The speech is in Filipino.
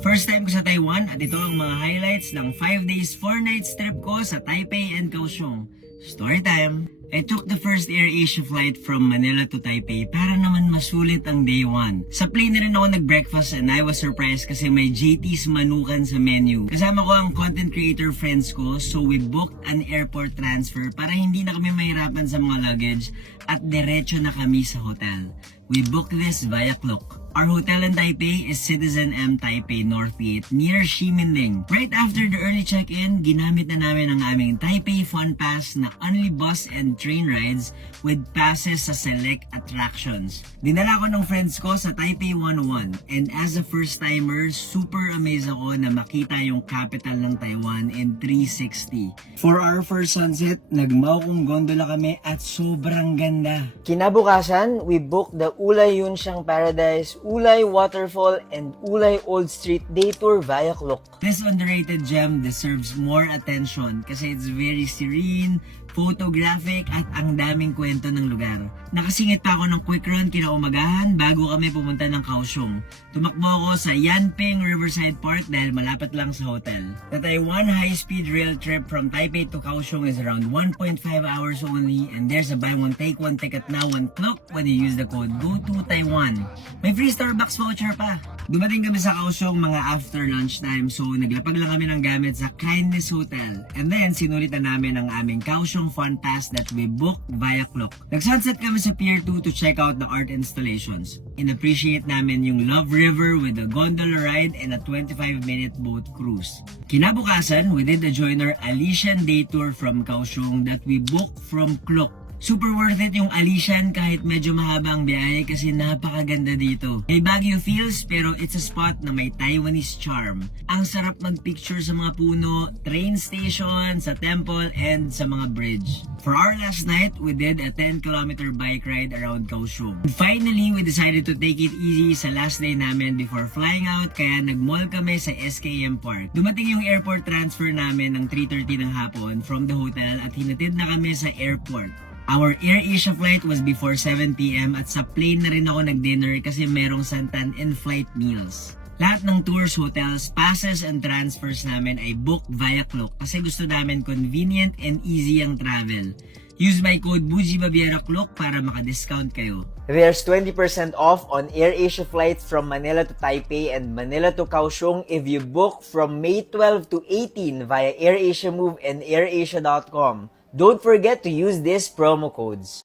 First time ko sa Taiwan at ito ang mga highlights ng 5 days 4 nights trip ko sa Taipei and Kaohsiung. Story time! I took the first Air Asia flight from Manila to Taipei para naman masulit ang day 1. Sa plane na rin ako nag-breakfast and I was surprised kasi may JT's manukan sa menu. Kasama ko ang content creator friends ko so we booked an airport transfer para hindi na kami mahirapan sa mga luggage at diretso na kami sa hotel. We booked this via Klook. Our hotel in Taipei is Citizen M Taipei North Gate near Ximending. Right after the early check-in, ginamit na namin ang aming Taipei Fun Pass na only bus and train rides with passes sa select attractions. Dinala ko ng friends ko sa Taipei 101 and as a first-timer, super amazed ako na makita yung capital ng Taiwan in 360. For our first sunset, nagmaw kong gondola kami at sobrang ganda. Kinabukasan, we booked the Ulay Yunxiang Paradise, Ulay Waterfall, and Ulay Old Street day tour via Klook. This underrated gem deserves more attention kasi it's very serene, photographic at ang daming kwento ng lugar. Nakasingit pa ako ng quick run kinaumagahan bago kami pumunta ng Kaohsiung. Tumakbo ako sa Yanping Riverside Park dahil malapit lang sa hotel. The Taiwan high-speed rail trip from Taipei to Kaohsiung is around 1.5 hours only and there's a buy one take one ticket now one clock when you use the code GO to Taiwan. May free Starbucks voucher pa. Dumating kami sa Kaohsiung mga after lunchtime so naglapag lang kami ng gamit sa Kindness Hotel. And then sinulit na namin ang aming Kaohsiung Fun Pass that we booked via Klook. Nag-sunset kami sa Pier 2 to check out the art installations. In-appreciate namin yung Love River with a gondola ride and a 25-minute boat cruise. Kinabukasan, we did a joiner Alician day tour from Kaohsiung that we booked from Klook. Super worth it yung Alician kahit medyo mahaba ang biyahe kasi napakaganda dito. May Baguio feels pero it's a spot na may Taiwanese charm. Ang sarap magpicture sa mga puno, train station, sa temple, and sa mga bridge. For our last night, we did a 10 kilometer bike ride around Kaohsiung. And finally, we decided to take it easy sa last day namin before flying out kaya nag-mall kami sa SKM Park. Dumating yung airport transfer namin ng 3.30 ng hapon from the hotel at hinatid na kami sa airport. Our Air Asia flight was before 7pm at sa plane na rin ako nag-dinner kasi merong Santan in-flight meals. Lahat ng tours, hotels, passes, and transfers namin ay booked via Klook kasi gusto namin convenient and easy ang travel. Use my code BUJIBABIERA Klook para maka-discount kayo. There's 20% off on AirAsia flights from Manila to Taipei and Manila to Kaohsiung if you book from May 12 to 18 via AirAsia Move and AirAsia.com. Don't forget to use these promo codes.